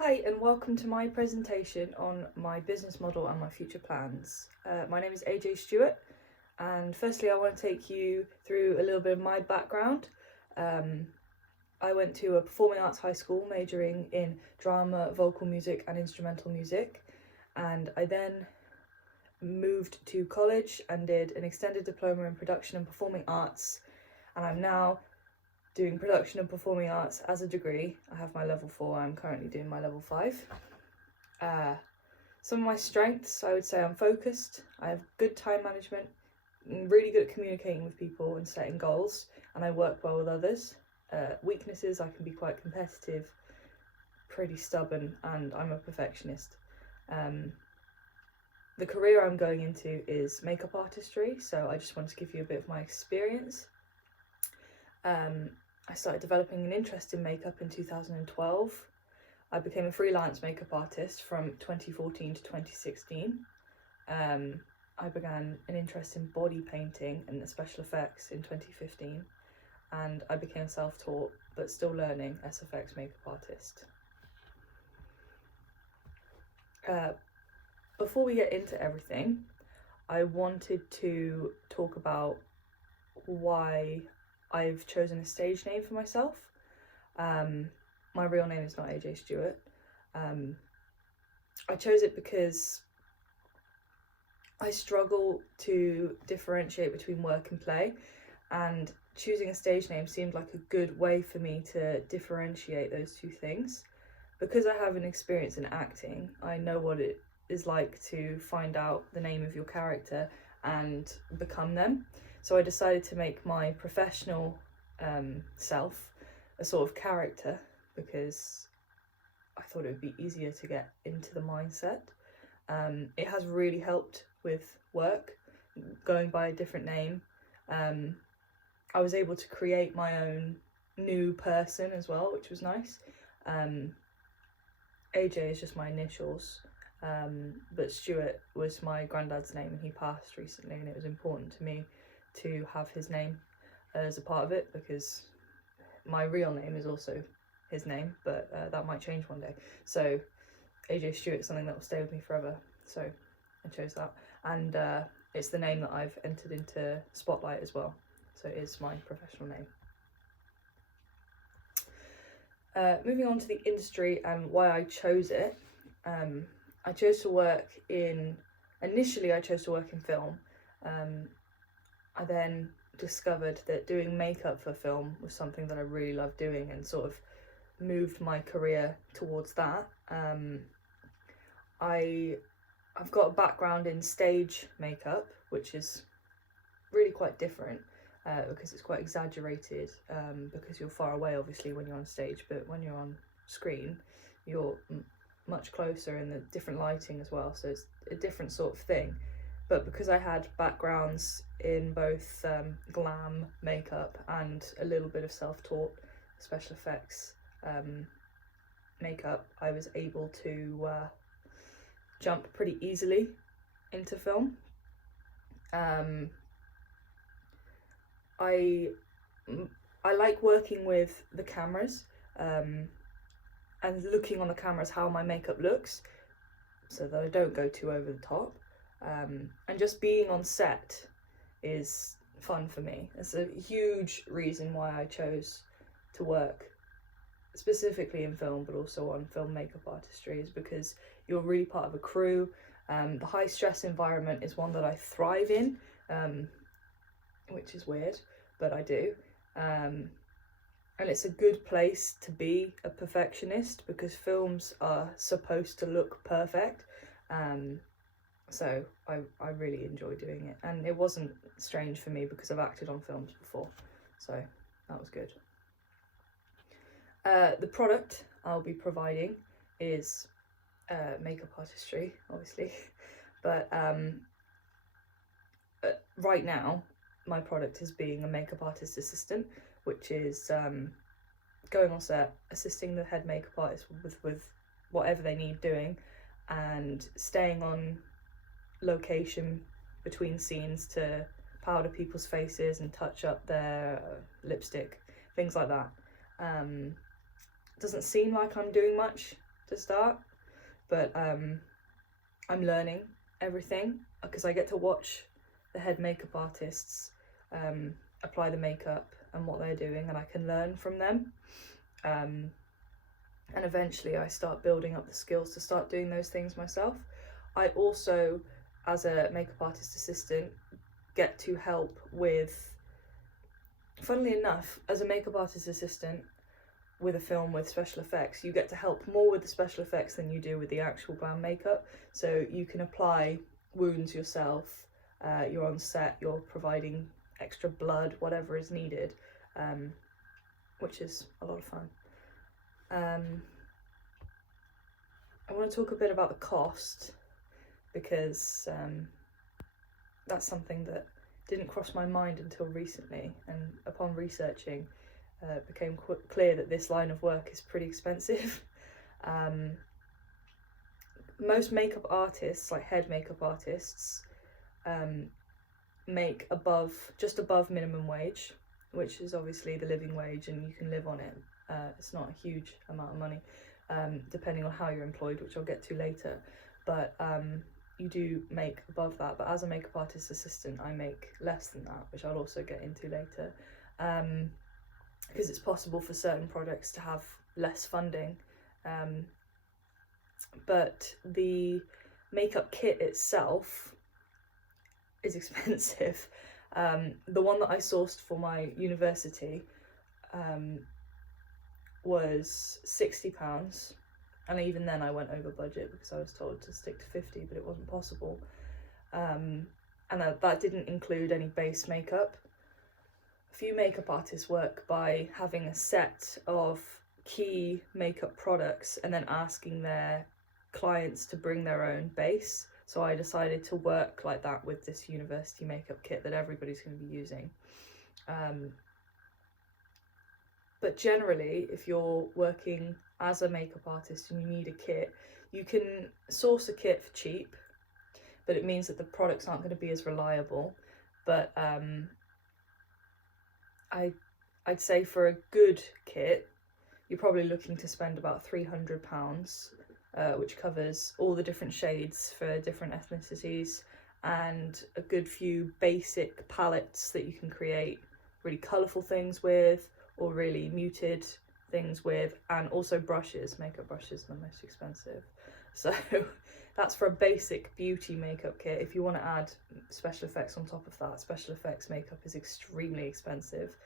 Hi and welcome to my presentation on my business model and my future plans. My name is AJ Stewart, and firstly I want to take you through a little bit of my background. I went to a performing arts high school majoring in drama, vocal music and instrumental music, and I then moved to college and did an extended diploma in production and performing arts, and I'm now doing production and performing arts as a degree. I have my level 4, I'm currently doing my level 5. Some of my strengths, I would say I'm focused, I have good time management, I'm really good at communicating with people and setting goals, and I work well with others. Weaknesses, I can be quite competitive, pretty stubborn, and I'm a perfectionist. The career I'm going into is makeup artistry, so I just wanted to give you a bit of my experience. I started developing an interest in makeup in 2012. I became a freelance makeup artist from 2014 to 2016. I began an interest in body painting and special effects in 2015, and I became self-taught but still learning SFX makeup artist. Before we get into everything, I wanted to talk about why I've chosen a stage name for myself. My real name is not AJ Stewart. I chose it because I struggle to differentiate between work and play, and choosing a stage name seemed like a good way for me to differentiate those two things. Because I have an experience in acting, I know what it is like to find out the name of your character and become them. So I decided to make my professional self a sort of character because I thought it would be easier to get into the mindset. It has really helped with work, going by a different name. I was able to create my own new person as well, which was nice. AJ is just my initials, but Stewart was my granddad's name and he passed recently, and it was important to me to have his name as a part of it because my real name is also his name, but that might change one day. So AJ Stewart is something that will stay with me forever, so I chose that, and it's the name that I've entered into Spotlight as well, so it is my professional name. Moving on to the industry and why I chose it. I chose to work in, initially I chose to work in film. I then discovered that doing makeup for film was something that I really loved doing and sort of moved my career towards that. I've got a background in stage makeup, which is really quite different because it's quite exaggerated because you're far away obviously when you're on stage, but when you're on screen you're much closer and the different lighting as well, so it's a different sort of thing. But because I had backgrounds in both glam makeup and a little bit of self-taught special effects makeup, I was able to jump pretty easily into film. I like working with the cameras and looking on the cameras how my makeup looks so that I don't go too over the top. And just being on set is fun for me. It's a huge reason why I chose to work specifically in film, but also on film makeup artistry, is because you're really part of a crew. The high stress environment is one that I thrive in, which is weird, but I do. And it's a good place to be a perfectionist because films are supposed to look perfect. So I really enjoy doing it, and it wasn't strange for me because I've acted on films before, so that was good. The product I'll be providing is makeup artistry, obviously, but right now my product is being a makeup artist assistant, which is going on set, assisting the head makeup artist with whatever they need doing, and staying on location between scenes to powder people's faces and touch up their lipstick, things like that. Doesn't seem like I'm doing much to start, but I'm learning everything because I get to watch the head makeup artists apply the makeup and what they're doing, and I can learn from them. And eventually I start building up the skills to start doing those things myself. I also, as a makeup artist assistant, get to help with, funnily enough, as a makeup artist assistant with a film with special effects, you get to help more with the special effects than you do with the actual glam makeup. So you can apply wounds yourself, you're on set, you're providing extra blood, whatever is needed, which is a lot of fun. I want to talk a bit about the cost, because that's something that didn't cross my mind until recently, and upon researching it became clear that this line of work is pretty expensive. Most makeup artists, like head makeup artists, make just above minimum wage, which is obviously the living wage, and you can live on it. It's not a huge amount of money, depending on how you're employed, which I'll get to later, but you do make above that. But as a makeup artist assistant, I make less than that, which I'll also get into later, because it's possible for certain projects to have less funding. But the makeup kit itself is expensive. The one that I sourced for my university was £60, and even then I went over budget because I was told to stick to 50, but it wasn't possible. And that didn't include any base makeup. A few makeup artists work by having a set of key makeup products and then asking their clients to bring their own base. So I decided to work like that with this university makeup kit that everybody's going to be using. But generally, if you're working as a makeup artist and you need a kit, you can source a kit for cheap, but it means that the products aren't going to be as reliable. But I'd say for a good kit, you're probably looking to spend about £300, which covers all the different shades for different ethnicities and a good few basic palettes that you can create really colourful things with, or really muted things with, and also brushes. Makeup brushes are the most expensive. So that's for a basic beauty makeup kit. If you want to add special effects on top of that, special effects makeup is extremely expensive.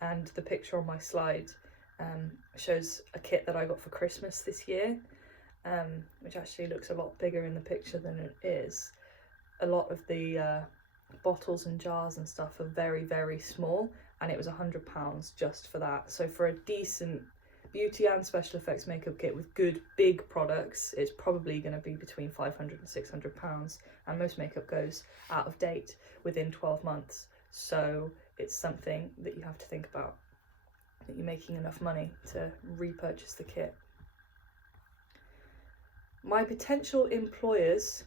And the picture on my slide shows a kit that I got for Christmas this year, which actually looks a lot bigger in the picture than it is. A lot of the bottles and jars and stuff are very, very small, and it was £100 just for that. So for a decent beauty and special effects makeup kit with good big products, it's probably going to be between £500 and £600, and most makeup goes out of date within 12 months. So it's something that you have to think about, that you're making enough money to repurchase the kit. My potential employers,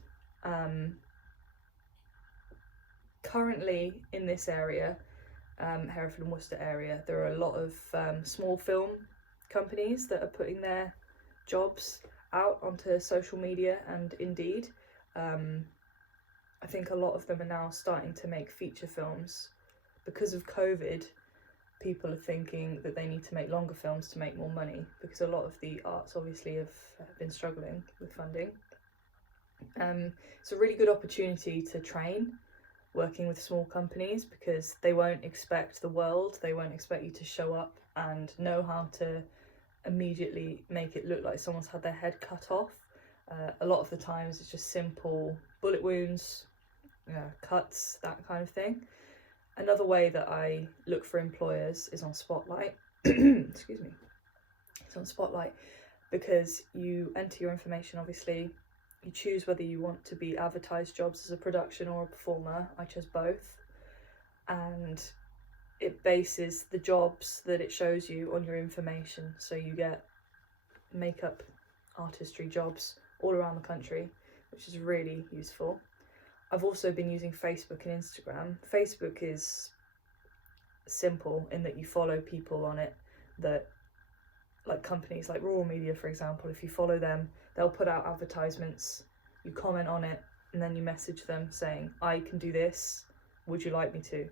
currently in this area, Hereford and Worcester area, there are a lot of small film companies that are putting their jobs out onto social media and Indeed. I think a lot of them are now starting to make feature films. Because of COVID, people are thinking that they need to make longer films to make more money, because a lot of the arts obviously have been struggling with funding. It's a really good opportunity to train working with small companies, because they won't expect the world. They won't expect you to show up and know how to immediately make it look like someone's had their head cut off. A lot of the times it's just simple bullet wounds, cuts, that kind of thing. Another way that I look for employers is on Spotlight. Excuse me. It's on Spotlight because you enter your information, obviously. You choose whether you want to be advertised jobs as a production or a performer. I chose both. And it bases the jobs that it shows you on your information. So you get makeup artistry jobs all around the country, which is really useful. I've also been using Facebook and Instagram. Facebook is simple in that you follow people on it that like companies like Raw Media, for example, if you follow them, they'll put out advertisements, you comment on it, and then you message them saying, I can do this, would you like me to?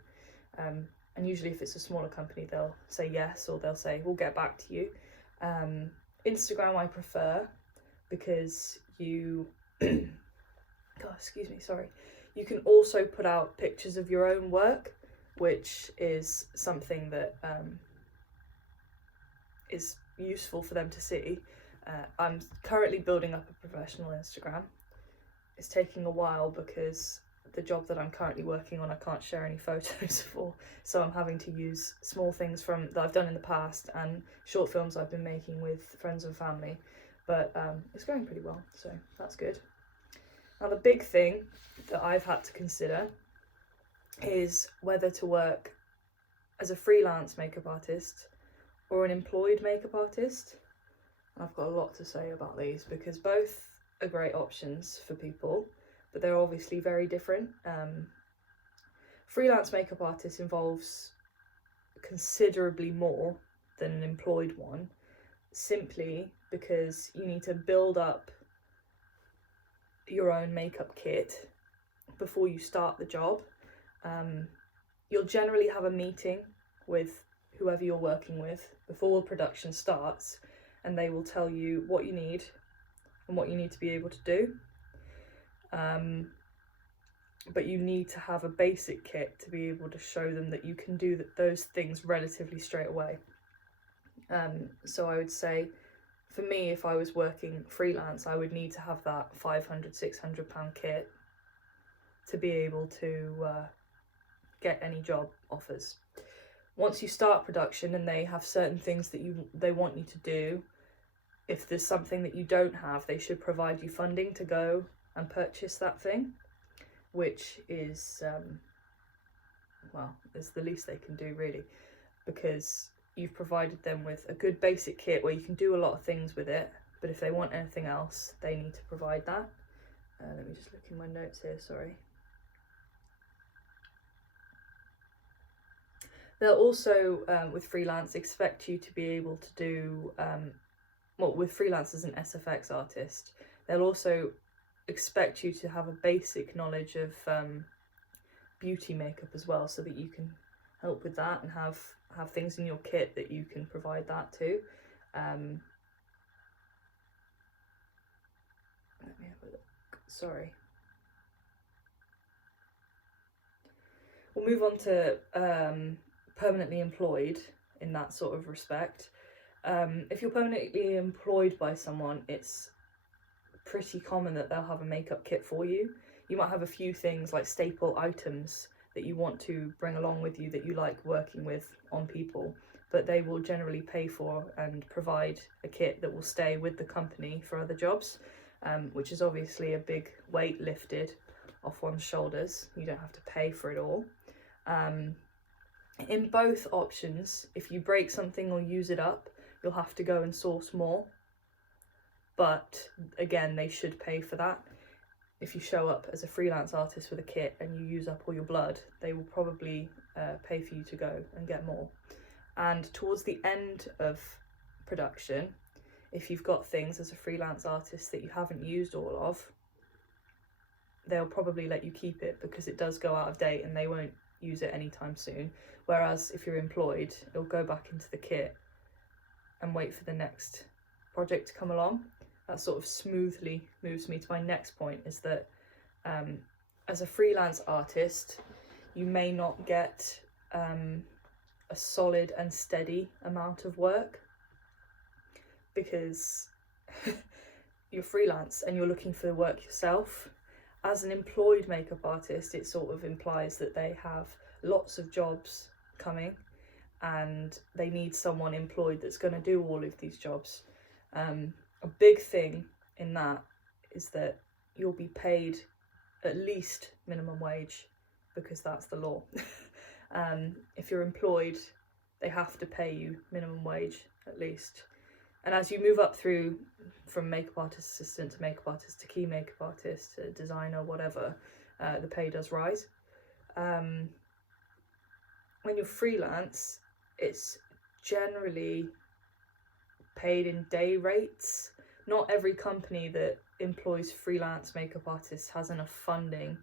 And usually if it's a smaller company, they'll say yes, or they'll say, we'll get back to you. Instagram I prefer, because you, God, excuse me, sorry. You can also put out pictures of your own work, which is something that is useful for them to see. I'm currently building up a professional Instagram. It's taking a while because the job that I'm currently working on, I can't share any photos for, so I'm having to use small things that I've done in the past and short films I've been making with friends and family, but it's going pretty well, so that's good. Now the big thing that I've had to consider is whether to work as a freelance makeup artist or an employed makeup artist. I've got a lot to say about these because both are great options for people, but they're obviously very different. Freelance makeup artist involves considerably more than an employed one, simply because you need to build up your own makeup kit before you start the job. You'll generally have a meeting with whoever you're working with before production starts, and they will tell you what you need and what you need to be able to do. But you need to have a basic kit to be able to show them that you can do those things relatively straight away. So I would say, for me, if I was working freelance, I would need to have that £500-600 kit to be able to get any job offers. Once you start production and they have certain things that they want you to do, if there's something that you don't have, they should provide you funding to go and purchase that thing, which is, it's the least they can do really, because you've provided them with a good basic kit where you can do a lot of things with it, but if they want anything else, they need to provide that. Let me just look in my notes here, sorry. They'll also, with freelance, expect you to be able to do, with freelance as an SFX artist, they'll also expect you to have a basic knowledge of beauty makeup as well, so that you can help with that and have things in your kit that you can provide that to. Let me have a look, sorry. We'll move on to permanently employed in that sort of respect. If you're permanently employed by someone, it's pretty common that they'll have a makeup kit for you. You might have a few things like staple items that you want to bring along with you that you like working with on people, but they will generally pay for and provide a kit that will stay with the company for other jobs, which is obviously a big weight lifted off one's shoulders. You don't have to pay for it all. In both options, if you break something or use it up, you'll have to go and source more, but again, they should pay for that. If you show up as a freelance artist with a kit and you use up all your blood, they will probably pay for you to go and get more. And towards the end of production, if you've got things as a freelance artist that you haven't used all of, they'll probably let you keep it because it does go out of date and they won't use it anytime soon. Whereas if you're employed, it'll go back into the kit and wait for the next project to come along. That sort of smoothly moves me to my next point, is that as a freelance artist, you may not get a solid and steady amount of work because you're freelance and you're looking for the work yourself. As an employed makeup artist, it sort of implies that they have lots of jobs coming and they need someone employed that's going to do all of these jobs. A big thing in that is that you'll be paid at least minimum wage because that's the law. If you're employed, they have to pay you minimum wage at least. And as you move up through from makeup artist assistant to makeup artist to key makeup artist to designer, whatever, the pay does rise. When you're freelance, it's generally paid in day rates. Not every company that employs freelance makeup artists has enough funding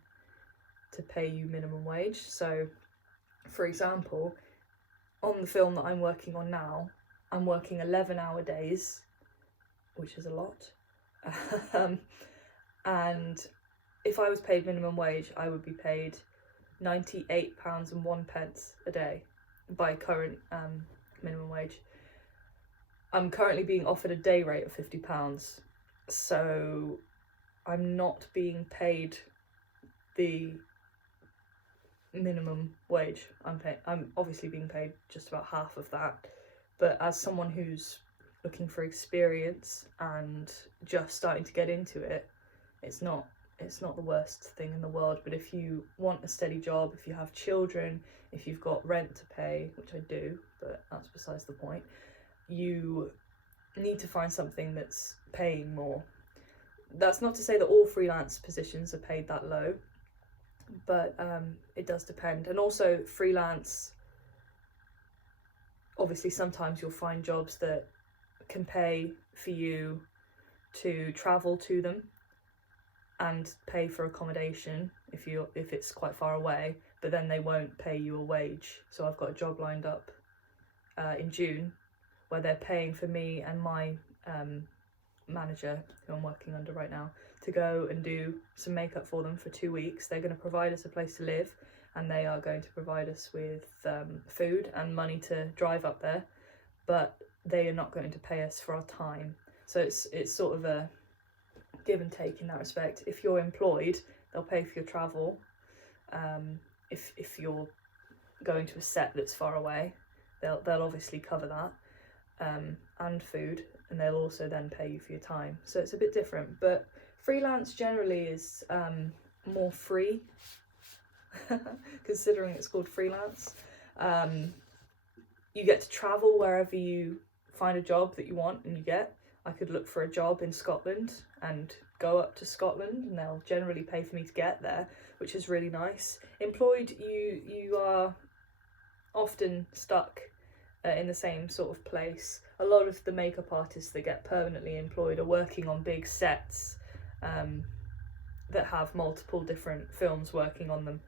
to pay you minimum wage. So, for example, on the film that I'm working on now, I'm working 11-hour days, which is a lot. And if I was paid minimum wage, I would be paid £98.01 a day by current minimum wage. I'm currently being offered a day rate of £50, so I'm not being paid the minimum wage. I'm obviously being paid just about half of that, but as someone who's looking for experience and just starting to get into it, it's not the worst thing in the world. But if you want a steady job, if you have children, if you've got rent to pay, which I do, but that's besides the point, you need to find something that's paying more. That's not to say that all freelance positions are paid that low, but it does depend. And also freelance, obviously sometimes you'll find jobs that can pay for you to travel to them and pay for accommodation if it's quite far away, but then they won't pay you a wage. So I've got a job lined up in June where they're paying for me and my manager, who I'm working under right now, to go and do some makeup for them for 2 weeks. They're going to provide us a place to live, and they are going to provide us with food and money to drive up there, but they are not going to pay us for our time. So it's sort of a give and take in that respect. If you're employed, they'll pay for your travel. If you're going to a set that's far away, they'll obviously cover that, and food, and they'll also then pay you for your time. So it's a bit different, but freelance generally is more free, considering it's called freelance. You get to travel wherever you find a job that you want and you get. I could look for a job in Scotland and go up to Scotland, and they'll generally pay for me to get there, which is really nice. Employed, you are often stuck in the same sort of place. A lot of the makeup artists that get permanently employed are working on big sets that have multiple different films working on them.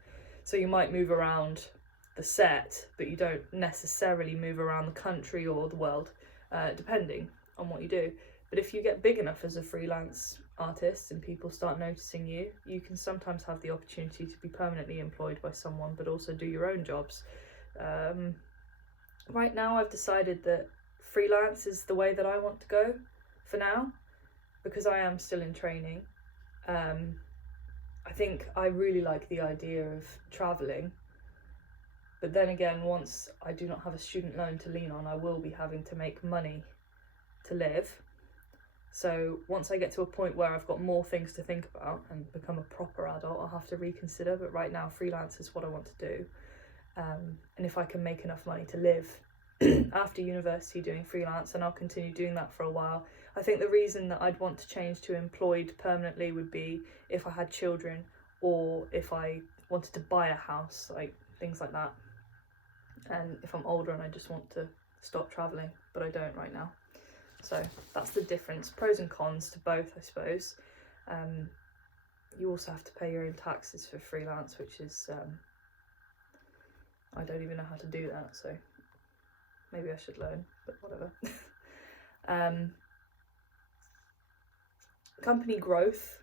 So you might move around the set, but you don't necessarily move around the country or the world, depending on what you do. But if you get big enough as a freelance artist and people start noticing you, you can sometimes have the opportunity to be permanently employed by someone, but also do your own jobs. Right now I've decided that freelance is the way that I want to go for now, because I am still in training. I think I really like the idea of travelling, but then again, once I do not have a student loan to lean on, I will be having to make money to live. So once I get to a point where I've got more things to think about and become a proper adult, I'll have to reconsider. But right now, freelance is what I want to do. And if I can make enough money to live after university doing freelance, and I'll continue doing that for a while. I think the reason that I'd want to change to employed permanently would be if I had children, or if I wanted to buy a house, like things like that. And if I'm older and I just want to stop travelling, but I don't right now. So that's the difference, pros and cons to both, I suppose. You also have to pay your own taxes for freelance, which is, I don't even know how to do that, so maybe I should learn, but whatever. Company growth.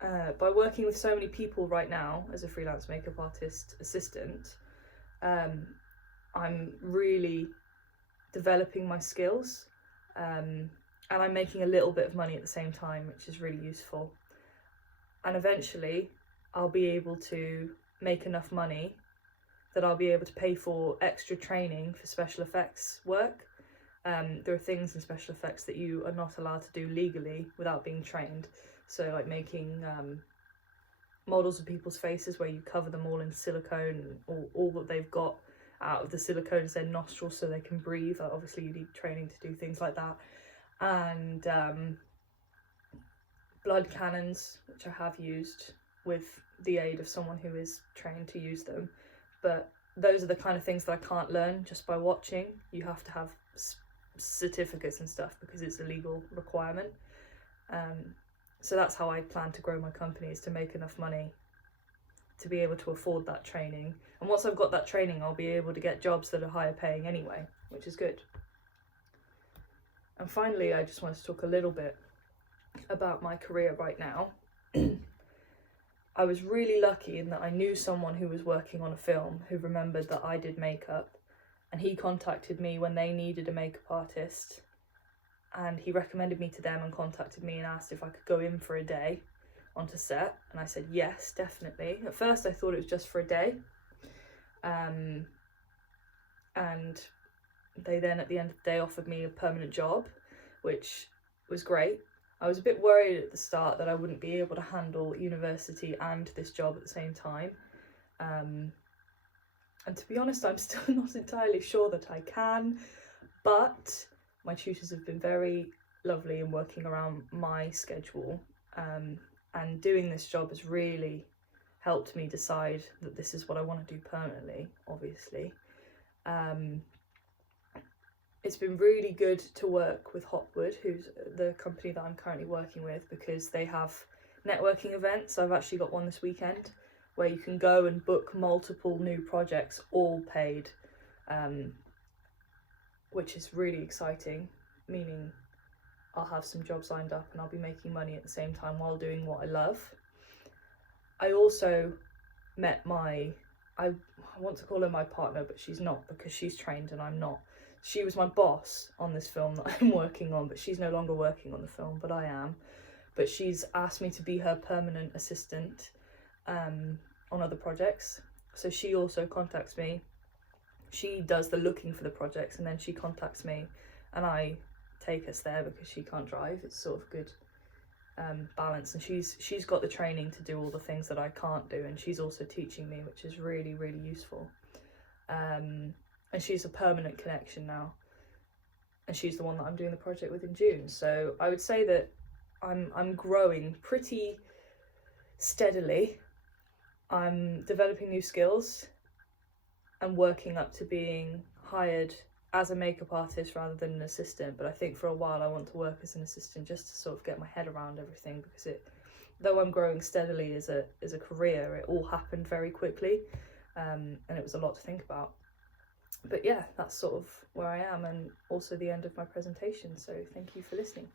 By working with so many people right now as a freelance makeup artist assistant, I'm really developing my skills, and I'm making a little bit of money at the same time, which is really useful. And eventually I'll be able to make enough money that I'll be able to pay for extra training for special effects work. There are things in special effects that you are not allowed to do legally without being trained. So like making models of people's faces where you cover them all in silicone, and all that they've got out of the silicone is their nostrils so they can breathe. Obviously you need training to do things like that. And blood cannons, which I have used with the aid of someone who is trained to use them. But those are the kind of things that I can't learn just by watching. You have to have certificates and stuff because it's a legal requirement. So that's how I plan to grow my company, is to make enough money to be able to afford that training. And once I've got that training, I'll be able to get jobs that are higher paying anyway, which is good. And finally, I just wanted to talk a little bit about my career right now. I was really lucky in that I knew someone who was working on a film who remembered that I did makeup, and he contacted me when they needed a makeup artist, and he recommended me to them and contacted me and asked if I could go in for a day onto set, and I said yes, definitely. At first I thought it was just for a day, and they then at the end of the day offered me a permanent job, which was great. I was a bit worried at the start that I wouldn't be able to handle university and this job at the same time, and to be honest, I'm still not entirely sure that I can, but my tutors have been very lovely in working around my schedule, and doing this job has really helped me decide that this is what I want to do permanently, obviously. It's been really good to work with Hotwood, who's the company that I'm currently working with, because they have networking events. I've actually got one this weekend where you can go and book multiple new projects, all paid, which is really exciting, meaning I'll have some jobs lined up and I'll be making money at the same time while doing what I love. I also met I want to call her my partner, but she's not, because she's trained and I'm not. She was my boss on this film that I'm working on, but she's no longer working on the film, but I am. But she's asked me to be her permanent assistant on other projects. So she also contacts me. She does the looking for the projects, and then she contacts me and I take us there because she can't drive. It's sort of good balance, and she's got the training to do all the things that I can't do, and she's also teaching me, which is really, really useful. And she's a permanent connection now, and she's the one that I'm doing the project with in June. So I would say that I'm growing pretty steadily. I'm developing new skills and working up to being hired as a makeup artist rather than an assistant. But I think for a while I want to work as an assistant just to sort of get my head around everything, because though I'm growing steadily as a career, it all happened very quickly, and it was a lot to think about. But yeah, that's sort of where I am, and also the end of my presentation, so thank you for listening.